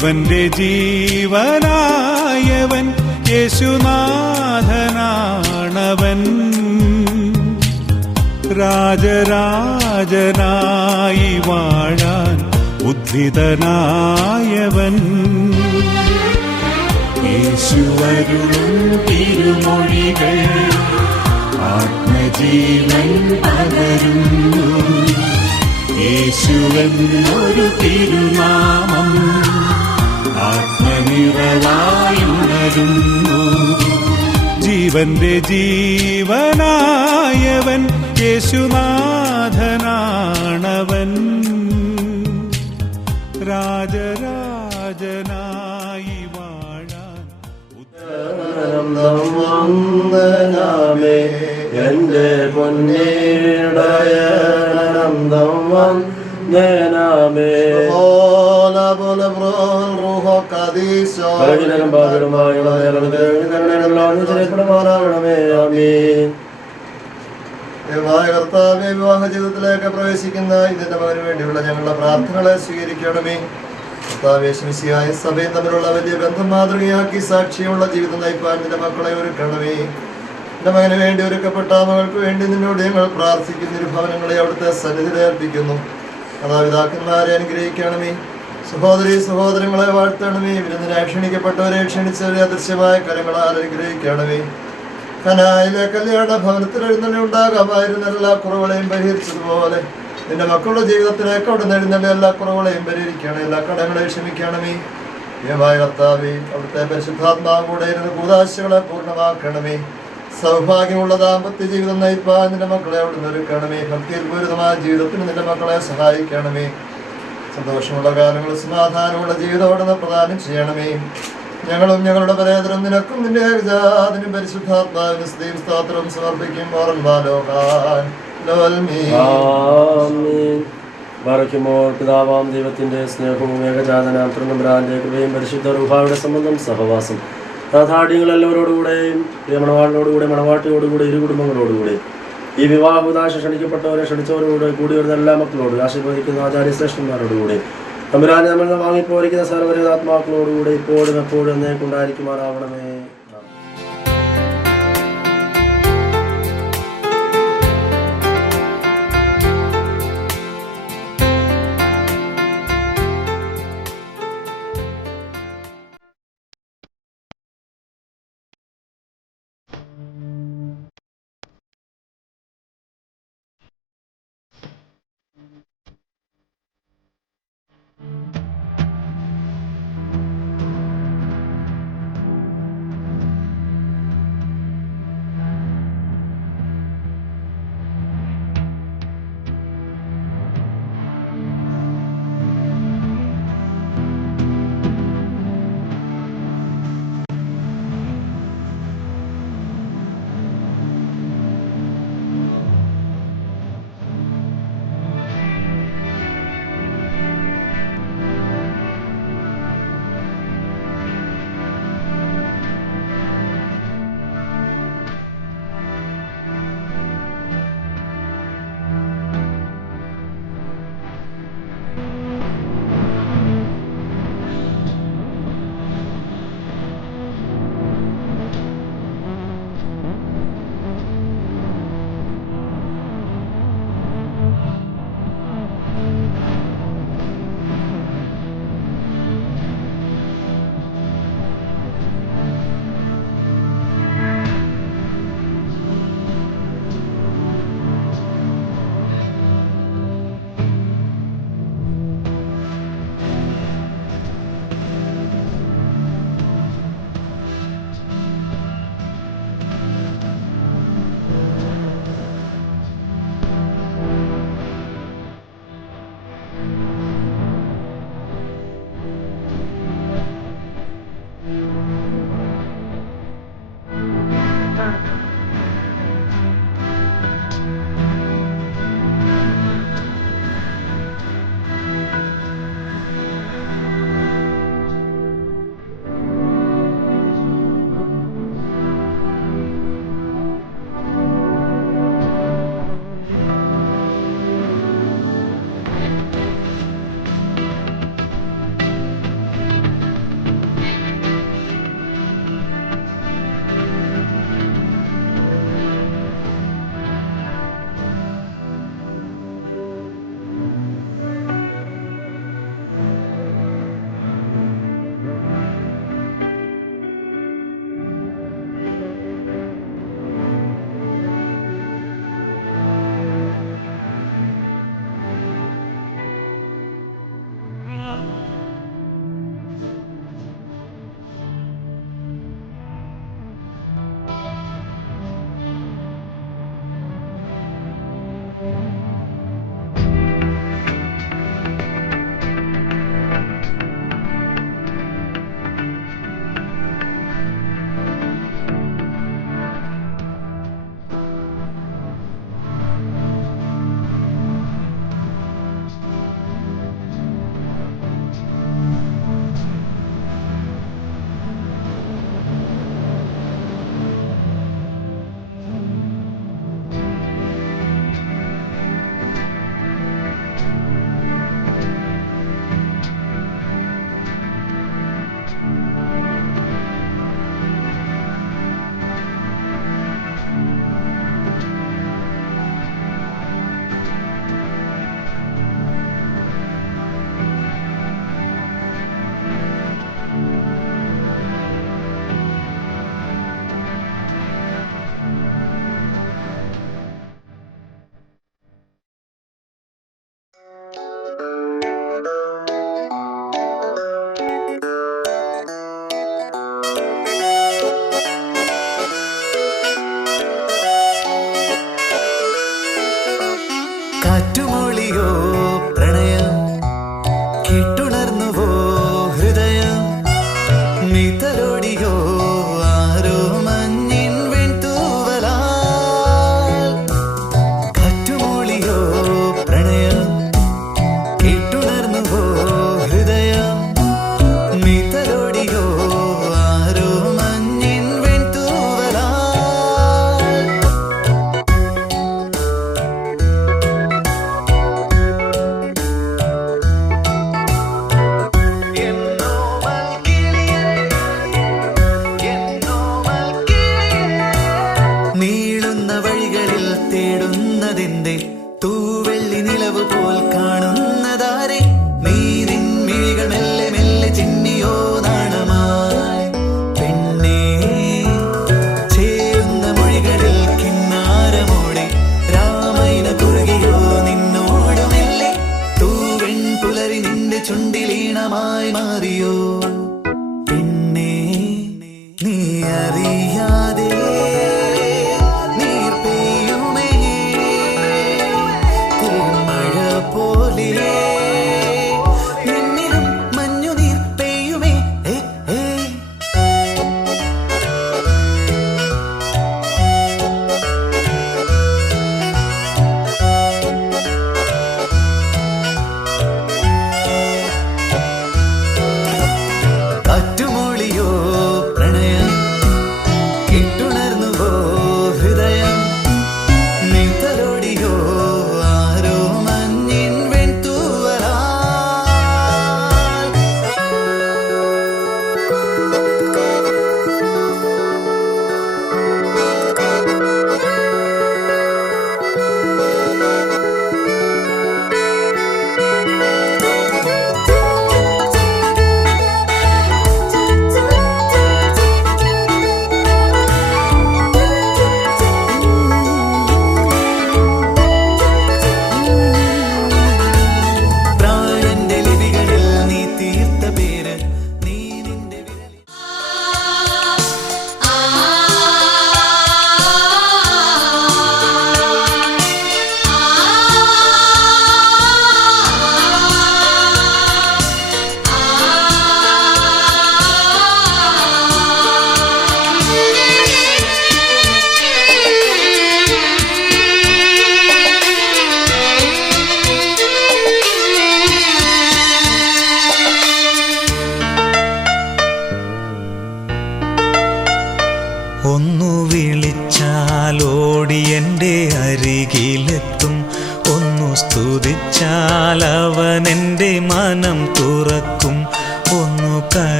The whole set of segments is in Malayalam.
ജീവന്റെ ജീവനായവൻ യേശുനാഥനാണവൻ. രാജരാജനായി വാഴാൻ ഉദ്ധിതനായവൻ. യേശുവരുളും തിരുമൊഴികൾ ആത്മജീവൻ പകരുന്നു. യേശുവെന്നൊരു തിരുനാമം ആത്മനിറവായുണരുന്നു. ജീവന്റെ ജീവനായവൻ യേശുനാഥനാണവൻ. രാജരാജനായി വാഴാൻ വന്ദനാമേ എന്റെ പൊന്നേടയനന്ദം വന്ദനാമേ. കർത്താവേ, വിവാഹ ജീവിതത്തിലേക്ക് പ്രവേശിക്കുന്ന ഇതിന്റെ മകന് വേണ്ടിയുള്ള ഞങ്ങളുടെ പ്രാർത്ഥനകളെ സ്വീകരിക്കണമേ. കർത്താവേ, ശിശിയായ സഭയും തമ്മിലുള്ള വലിയ ബന്ധം മാതൃകയാക്കി സാക്ഷിയുള്ള ജീവിതം നയിപ്പാൻ നിന്റെ മക്കളെ ഒരുക്കണമേ. എന്റെ മകന് വേണ്ടി ഒരുക്കപ്പെട്ട മകൾക്ക് വേണ്ടി നിന്നോട് ഞങ്ങൾ പ്രാർത്ഥിക്കുന്ന ഭവനങ്ങളെ അവിടുത്തെ സന്നിധിയിൽ ഏൽപ്പിക്കുന്നു. മാതാപിതാക്കന്മാരെ അനുഗ്രഹിക്കണമേ. സഹോദരി സഹോദരങ്ങളെ വാഴ്ത്തണമേ. വിരുന്നിനെ ക്ഷണിക്കപ്പെട്ടവരെ ക്ഷണിച്ചവരെ അദൃശ്യമായ കരങ്ങളാൽ അനുഗ്രഹിക്കണമേ. കനായിലെ കല്യാണ ഭവനത്തിൽ എഴുന്നള്ളി ഉണ്ടാകാമായിരുന്ന എല്ലാ കുറവുകളെയും പരിഹരിച്ചതുപോലെ നിന്റെ മക്കളുടെ ജീവിതത്തിലേക്ക് അവിടെ എഴുന്നള്ളി എല്ലാ കുറവുകളെയും പരിഹരിക്കണം. എല്ലാ കടങ്ങളെയും ക്ഷമിക്കണമേ. മായ കർത്താവേ, അവിടുത്തെ പരിശുദ്ധാത്മാവ് കൂടെ ഇരുന്ന് കൂദാശകളെ പൂർണ്ണമാക്കണമേ. സൗഭാഗ്യമുള്ള ദാമ്പത്യ ജീവിതം നയിപ്പാൻ നിന്റെ മക്കളെ അവിടുന്ന് ഒരുക്കണമേ. ഭക്തിയിൽ പൂരിതമായ ജീവിതത്തിന് നിന്റെ മക്കളെ സഹായിക്കണമേ. സന്തോഷമുള്ള കാലങ്ങൾ സമാധാനമുള്ള ജീവിതം അവിടുന്ന് പ്രദാനം ചെയ്യണമേ. ഞങ്ങളും ഞങ്ങളുടെ പരേതരം നിനക്കും നിന്റെ ഏകജാതിനും പരിശുദ്ധാത്മാവിന് സ്തുതിയും സ്തോത്രവും സമർപ്പിക്കും. പിതാവാം ദൈവത്തിന്റെ സ്നേഹവും ഏകജാതനാം തൃണമ്പുരാന്റെ കൃപയും പരിശുദ്ധ റൂഹായുടെ സംബന്ധം സഹവാസം യാഥാർത്ഥ്യങ്ങളെല്ലാവരോടുകൂടെയും പ്രിയമണവാളിനോടുകൂടെ മണവാട്ടിയോടുകൂടെ ഇരു കുടുംബങ്ങളോടുകൂടെ ഈ വിവാഹോദാശ ക്ഷണിക്കപ്പെട്ടവരെ ക്ഷണിച്ചവരോട് കൂടി വരുന്ന എല്ലാ മക്കളോട് ആശീർവദിക്കുന്ന ആചാര്യശ്രേഷ്ഠന്മാരോടുകൂടെ തമ്പുരാനെ നമ്മൾ വാങ്ങിപ്പോരിക്കുന്ന സർവ്വരാത്മാക്കളോടുകൂടെ ഇപ്പോഴും എപ്പോഴും എന്നേക്കുണ്ടായിരിക്കുമാറാവണമേ.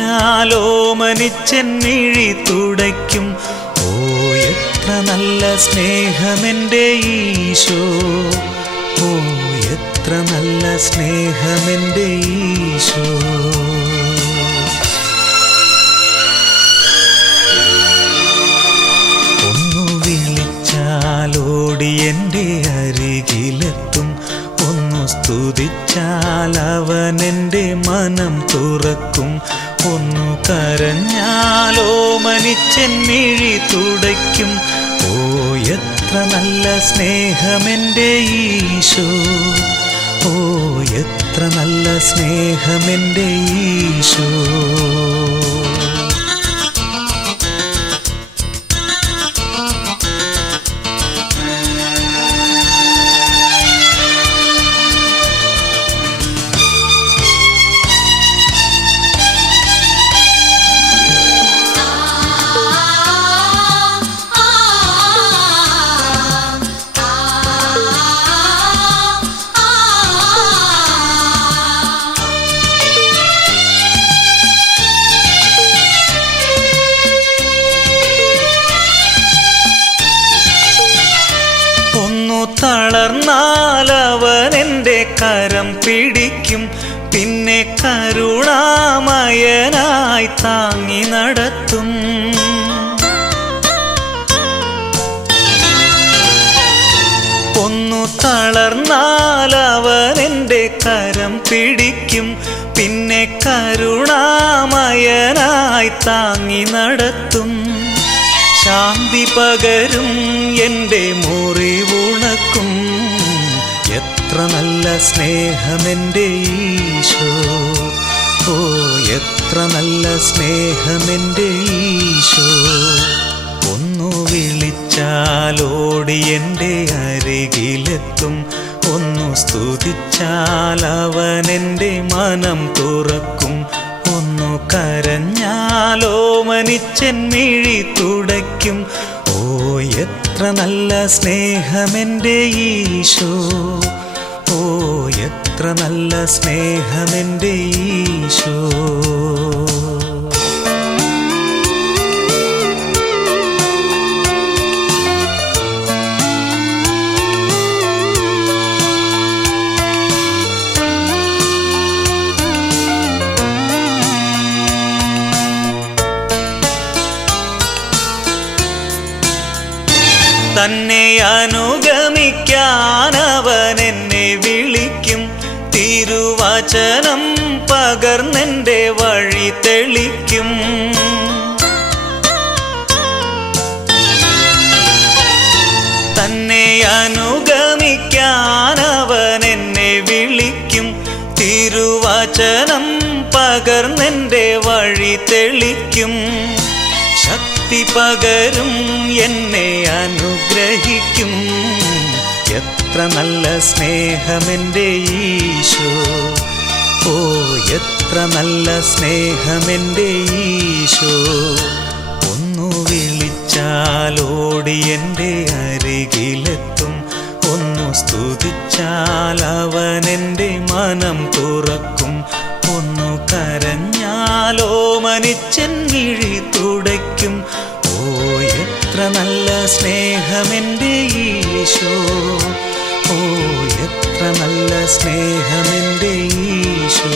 കരഞ്ഞാലോ മനിച്ചെന്നിഴി തുടയ്ക്കും. ഓ എത്ര നല്ല സ്നേഹമെൻ്റെ ഈശോ, ഓ എത്ര നല്ല സ്നേഹമെൻ്റെ ഈശോ. ഒന്നു വിളിച്ചാലോടി എൻ്റെ അരികിലെത്തും, ഒന്നു സ്തുതിച്ചാൽ അവൻ എൻ്റെ മനം തുറക്കും. ഒന്നു കരഞ്ഞാലോ മനിച്ചെന്നിഴി തുടയ്ക്കും. ഓ എത്ര നല്ല സ്നേഹമെൻ്റെ ഈശോ, ഓ എത്ര നല്ല സ്നേഹമെൻ്റെ ഈശോ. തളർന്നാലവൻ എൻ്റെ കരം പിടിക്കും, പിന്നെ കരുണാമയനായി താങ്ങി നടത്തും. ഒന്നു തളർന്നാലവൻ എൻ്റെ കരം പിടിക്കും, പിന്നെ കരുണാമയനായി താങ്ങി നടത്തും. ശാന്തി പകരും എൻ്റെ മുറിവുണക്കും. എത്ര നല്ല സ്നേഹമെൻ്റെ ഈശോ, ഓ എത്ര നല്ല സ്നേഹമെൻ്റെ ഈശോ. ഒന്നു വിളിച്ചാലോടി എൻ്റെ അരികിലെത്തും, ഒന്നു സ്തുതിച്ചാൽ അവൻ എൻ്റെ മനം തുറക്കും. ഒന്നു കരഞ്ഞാലോ മനിച്ചെന്നിഴി തുടയ്ക്കും. ഓ എത്ര നല്ല സ്നേഹമെൻ്റെ ഈശോ, ഓ എത്ര നല്ല സ്നേഹമെൻ്റെ ഈശോ. തന്നെ അനുഗമിക്കാൻ അവൻ എന്നെ വിളിക്കും. തിരുവചനം പകർന്നെൻ്റെ വഴി തെളിക്കും. തന്നെ അനുഗമിക്കാൻ അവൻ എന്നെ വിളിക്കും. തിരുവചനം പകർന്നെൻ്റെ വഴി തെളിക്കും. ശക്തി പകരും എന്നെ അനുഗ്രഹിക്കും. എത്ര നല്ല സ്നേഹമെൻ്റെ ഈശോ, ഓ എത്ര നല്ല സ്നേഹമെൻ്റെ ഈശോ. ഒന്നു വിളിച്ചാലോടി എൻ്റെ അരികിലെത്തും, ഒന്നു സ്തുതിച്ചാൽ അവൻ എൻ്റെ മനം തുറക്കും. ഒന്നു കരഞ്ഞാലോ മനിച്ചെന്നിഴി തുടയ്ക്കും. ഓ എത്ര നല്ല സ്നേഹമെൻ്റെ ഈശോ, ഓ എത്ര നല്ല സ്നേഹമെൻ്റെ ഈശോ.